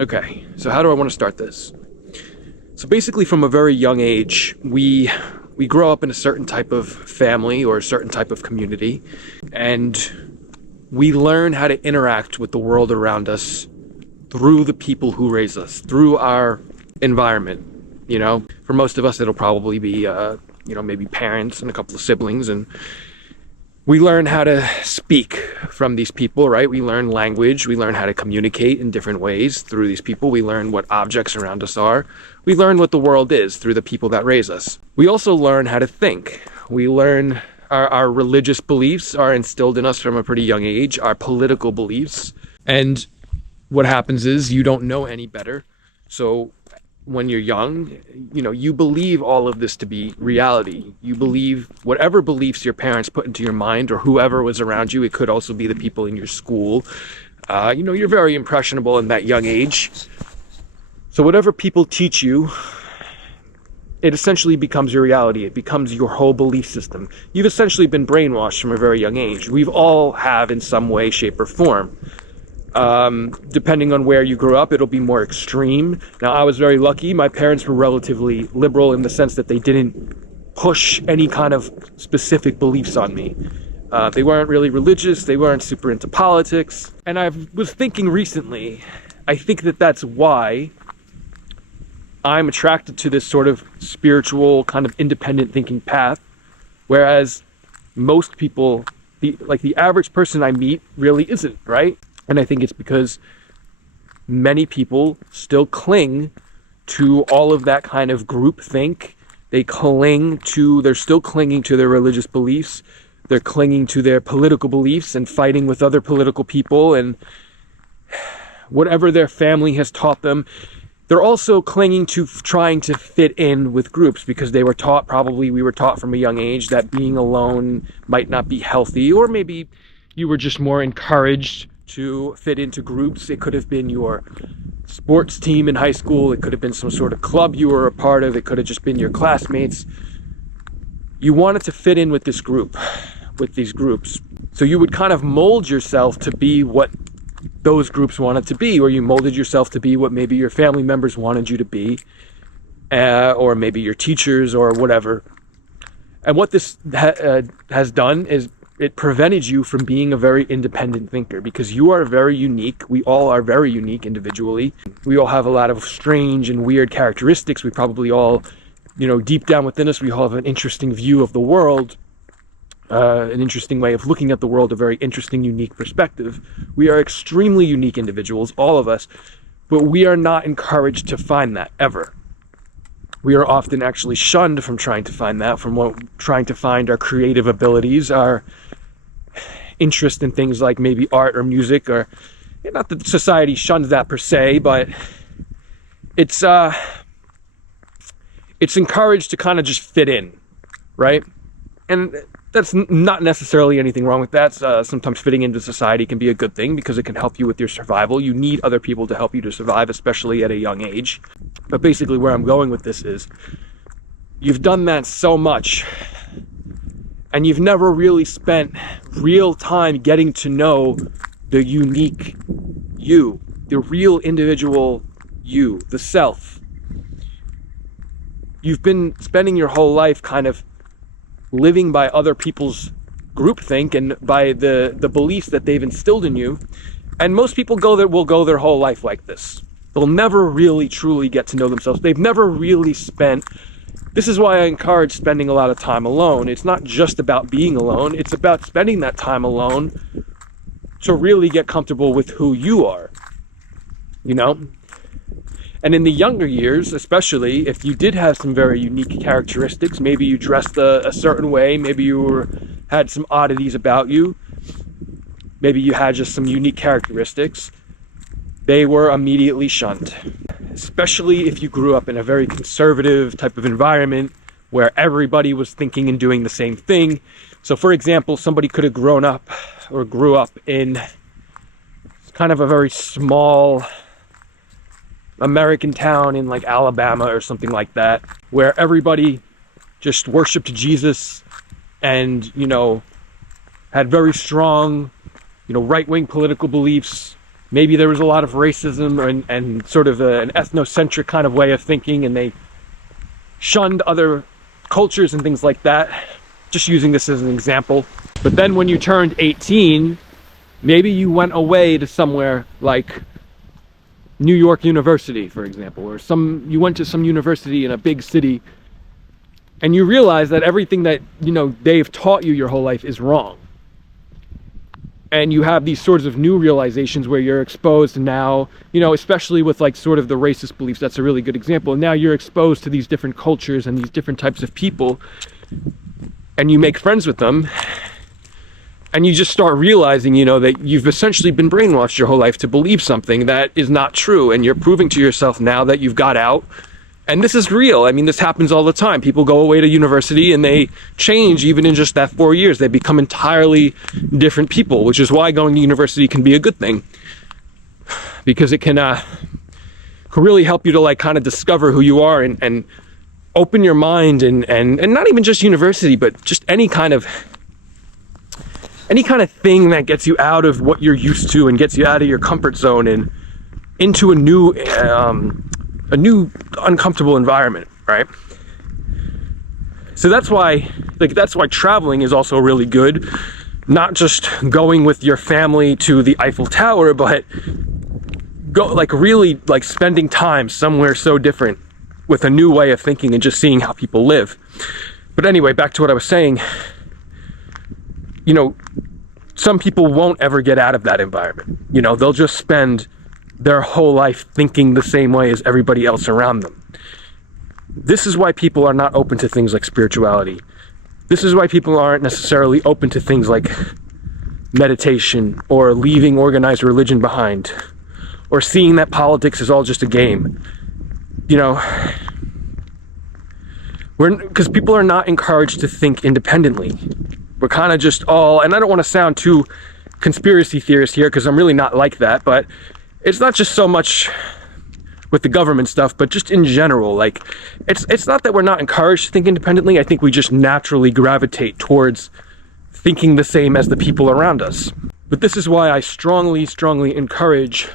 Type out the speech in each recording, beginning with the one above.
Okay, so how do I want to start this? So basically, from a very young age, we grow up in a certain type of family or a certain type of community, and we learn how to interact with the world around us through the people who raise us, through our environment. You know, for most of us, it'll probably be, maybe parents and a couple of siblings, and we learn how to speak from these people, right? We learn language. We learn how to communicate in different ways through these people. We learn what objects around us are. We learn what the world is through the people that raise us. We also learn how to think. We learn our religious beliefs are instilled in us from a pretty young age, our political beliefs. And what happens is you don't know any better. So when you're young, you believe all of this to be reality. You believe whatever beliefs your parents put into your mind or whoever was around you. It could also be the people in your school. You're very impressionable in that young age. So whatever people teach you, it essentially becomes your reality. It becomes your whole belief system. You've essentially been brainwashed from a very young age. We've all have in some way, shape, or form. Depending on where you grew up, it'll be more extreme. Now, I was very lucky. My parents were relatively liberal in the sense that they didn't push any kind of specific beliefs on me. They weren't really religious. They weren't super into politics. And I was thinking recently, I think that that's why I'm attracted to this sort of spiritual, kind of independent thinking path, whereas most people, the average person I meet really isn't, right? And I think it's because many people still cling to all of that kind of groupthink. They're still clinging to their religious beliefs. They're clinging to their political beliefs and fighting with other political people and whatever their family has taught them. They're also clinging to trying to fit in with groups because we were taught from a young age that being alone might not be healthy, or maybe you were just more encouraged to fit into groups. It could have been your sports team in high school. It could have been some sort of club you were a part of. It could have just been your classmates. You wanted to fit in with this group, with these groups. So you would kind of mold yourself to be what those groups wanted to be, or you molded yourself to be what maybe your family members wanted you to be, or maybe your teachers or whatever. And what this has done is it prevented you from being a very independent thinker, because you are very unique. We all are very unique individually. We all have a lot of strange and weird characteristics. We probably all, deep down within us, we all have an interesting view of the world, an interesting way of looking at the world, a very interesting, unique perspective. We are extremely unique individuals, all of us, but we are not encouraged to find that ever. We are often actually shunned from trying to find that, trying to find our creative abilities, our interest in things like maybe art or music, or not that society shuns that per se, but it's encouraged to kind of just fit in, right? And that's not necessarily anything wrong with that. Sometimes fitting into society can be a good thing because it can help you with your survival. You need other people to help you to survive, especially at a young age. But basically where I'm going with this is, you've done that so much, and you've never really spent real time getting to know the unique you, the real individual you, the self. You've been spending your whole life kind of living by other people's groupthink and by the beliefs that they've instilled in you. And most people will go their whole life like this. They'll never really truly get to know themselves. They've never really spent. This is why I encourage spending a lot of time alone. It's not just about being alone. It's about spending that time alone to really get comfortable with who you are, And in the younger years, especially, if you did have some very unique characteristics, maybe you dressed a certain way, maybe you had some oddities about you, maybe you had just some unique characteristics, they were immediately shunned. Especially if you grew up in a very conservative type of environment where everybody was thinking and doing the same thing. So, for example, somebody could have grew up in kind of a very small American town in like Alabama or something like that, where everybody just worshipped Jesus and, had very strong, right-wing political beliefs, maybe there was a lot of racism and sort of an ethnocentric kind of way of thinking, and they shunned other cultures and things like that. Just using this as an example. But then when you turned 18, maybe you went away to somewhere like New York University, for example, or you went to some university in a big city, and you realize that everything that, they've taught you your whole life is wrong. And you have these sorts of new realizations where you're exposed to now, especially with like sort of the racist beliefs, that's a really good example. And now you're exposed to these different cultures and these different types of people, and you make friends with them, and you just start realizing, that you've essentially been brainwashed your whole life to believe something that is not true. And you're proving to yourself now that you've got out. And this is real. I mean, this happens all the time. People go away to university and they change even in just that 4 years. They become entirely different people, which is why going to university can be a good thing. Because it can really help you to like kind of discover who you are and open your mind and not even just university, but just any kind of thing that gets you out of what you're used to and gets you out of your comfort zone and into a new uncomfortable environment, right? So that's why traveling is also really good. Not just going with your family to the Eiffel Tower, but really spending time somewhere so different with a new way of thinking and just seeing how people live. But anyway, back to what I was saying. Some people won't ever get out of that environment. They'll just spend their whole life thinking the same way as everybody else around them. This is why people are not open to things like spirituality. This is why people aren't necessarily open to things like meditation or leaving organized religion behind or seeing that politics is all just a game. Because people are not encouraged to think independently. We're kind of just all, and I don't want to sound too conspiracy theorist here because I'm really not like that, but it's not just so much with the government stuff, but just in general. Like, it's not that we're not encouraged to think independently. I think we just naturally gravitate towards thinking the same as the people around us. But this is why I strongly, strongly encourage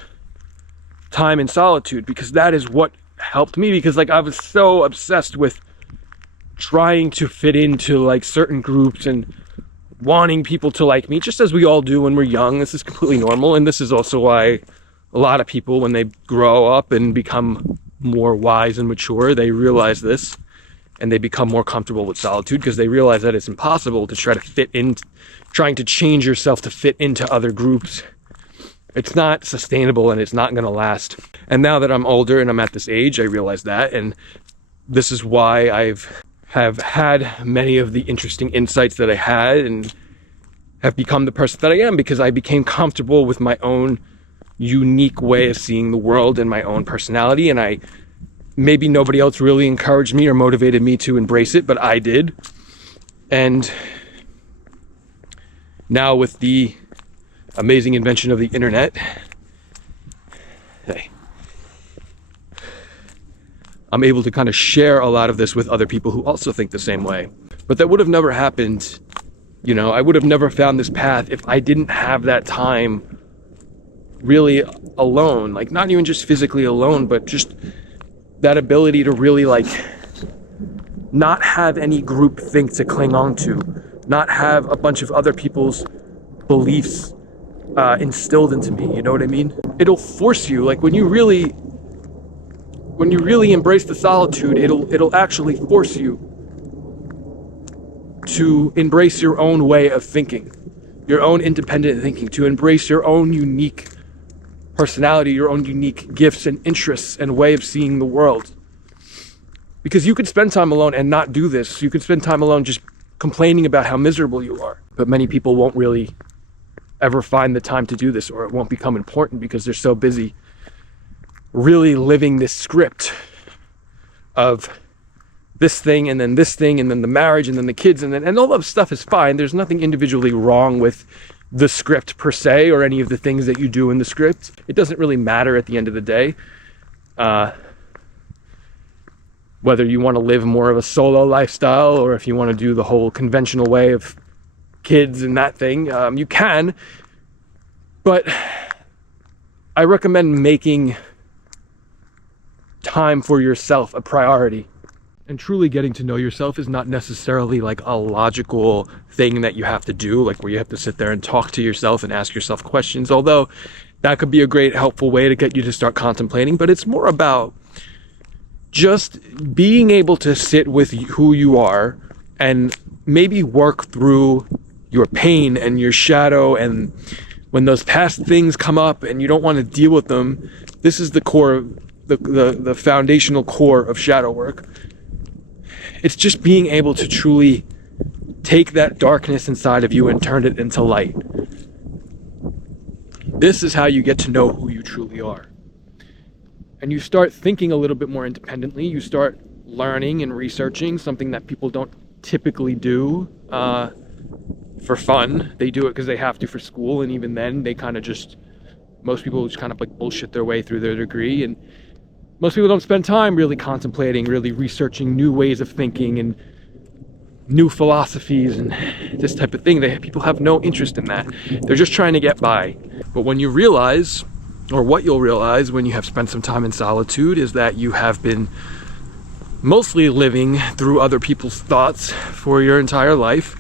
time in solitude, because that is what helped me. Because I was so obsessed with trying to fit into certain groups and wanting people to like me, just as we all do when we're young. This is completely normal, and this is also why a lot of people, when they grow up and become more wise and mature, they realize this and they become more comfortable with solitude, because they realize that it's impossible to try to fit in, trying to change yourself to fit into other groups. It's not sustainable and it's not going to last. And now that I'm older and I'm at this age, I realize that, and this is why have had many of the interesting insights that I had and have become the person that I am, because I became comfortable with my own unique way of seeing the world and my own personality. And maybe nobody else really encouraged me or motivated me to embrace it, but I did. And now with the amazing invention of the internet, I'm able to kind of share a lot of this with other people who also think the same way. But that would have never happened. I would have never found this path if I didn't have that time really alone, not even just physically alone, but just that ability to really not have any group think to cling on to, not have a bunch of other people's beliefs instilled into me. You know what I mean? It'll force you, when you really embrace the solitude, it'll actually force you to embrace your own way of thinking, your own independent thinking, to embrace your own unique personality, your own unique gifts and interests and way of seeing the world. Because you could spend time alone and not do this. You could spend time alone just complaining about how miserable you are. But many people won't really ever find the time to do this, or it won't become important because they're so busy really living this script of this thing and then this thing and then the marriage and then the kids and all that stuff is fine. There's nothing individually wrong with the script per se, or any of the things that you do in the script. It doesn't really matter at the end of the day. Whether you want to live more of a solo lifestyle, or if you want to do the whole conventional way of kids and that thing, you can. But I recommend making time for yourself a priority. And truly getting to know yourself is not necessarily like a logical thing that you have to do, like where you have to sit there and talk to yourself and ask yourself questions, although that could be a great helpful way to get you to start contemplating. But it's more about just being able to sit with who you are and maybe work through your pain and your shadow. And when those past things come up and you don't want to deal with them, this is the core, the foundational core of shadow work. It's just being able to truly take that darkness inside of you and turn it into light. This is how you get to know who you truly are. And you start thinking a little bit more independently. You start learning and researching, something that people don't typically do for fun. They do it because they have to for school, and even then they kind of just, most people just kind of like bullshit their way through their degree, and most people don't spend time really contemplating, really researching new ways of thinking and new philosophies and this type of thing. People have no interest in that. They're just trying to get by. But when you realize, or what you'll realize when you have spent some time in solitude, is that you have been mostly living through other people's thoughts for your entire life.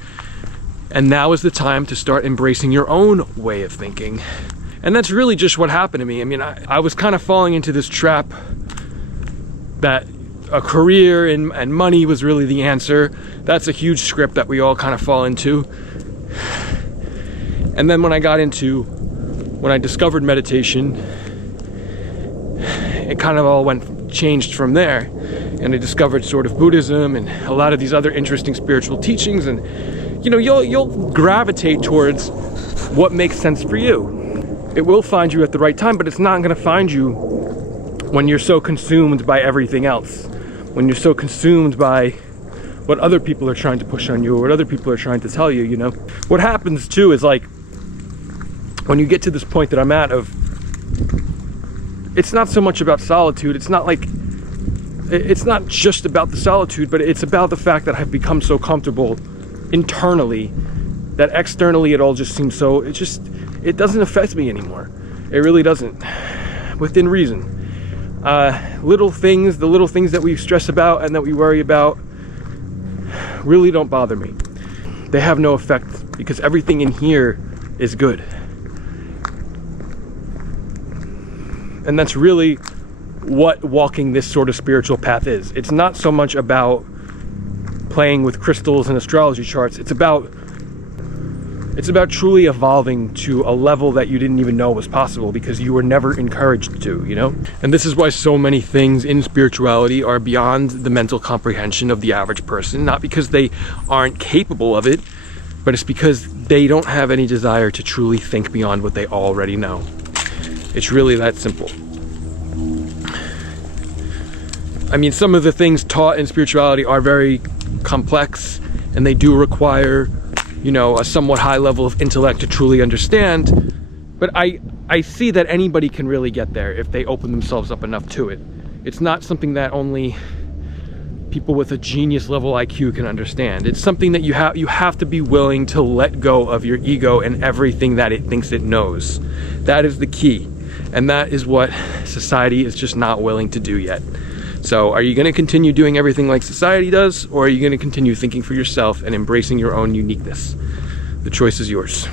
And now is the time to start embracing your own way of thinking. And that's really just what happened to me. I mean, I was kind of falling into this trap that a career and money was really the answer. That's a huge script that we all kind of fall into. And then when I discovered meditation, it kind of all changed from there. And I discovered sort of Buddhism and a lot of these other interesting spiritual teachings. And, you know, you'll gravitate towards what makes sense for you. It will find you at the right time, but it's not going to find you when you're so consumed by everything else, when you're so consumed by what other people are trying to push on you or what other people are trying to tell you, you know. What happens too is, like, when you get to this point that I'm at of, it's not so much about solitude, it's not just about the solitude, but it's about the fact that I've become so comfortable internally that externally it all just seems so, it doesn't affect me anymore. It really doesn't, within reason. The little things that we stress about and that we worry about really don't bother me. They have no effect because everything in here is good. And that's really what walking this sort of spiritual path is. It's not so much about playing with crystals and astrology charts. It's about truly evolving to a level that you didn't even know was possible because you were never encouraged to, you know? And this is why so many things in spirituality are beyond the mental comprehension of the average person, not because they aren't capable of it, but it's because they don't have any desire to truly think beyond what they already know. It's really that simple. I mean, some of the things taught in spirituality are very complex, and they do require, you know, a somewhat high level of intellect to truly understand, but I see that anybody can really get there if they open themselves up enough to it. It's not something that only people with a genius level IQ can understand. It's something that you have to be willing to let go of your ego and everything that it thinks it knows. That is the key, and that is what society is just not willing to do yet. So are you going to continue doing everything like society does, or are you going to continue thinking for yourself and embracing your own uniqueness? The choice is yours.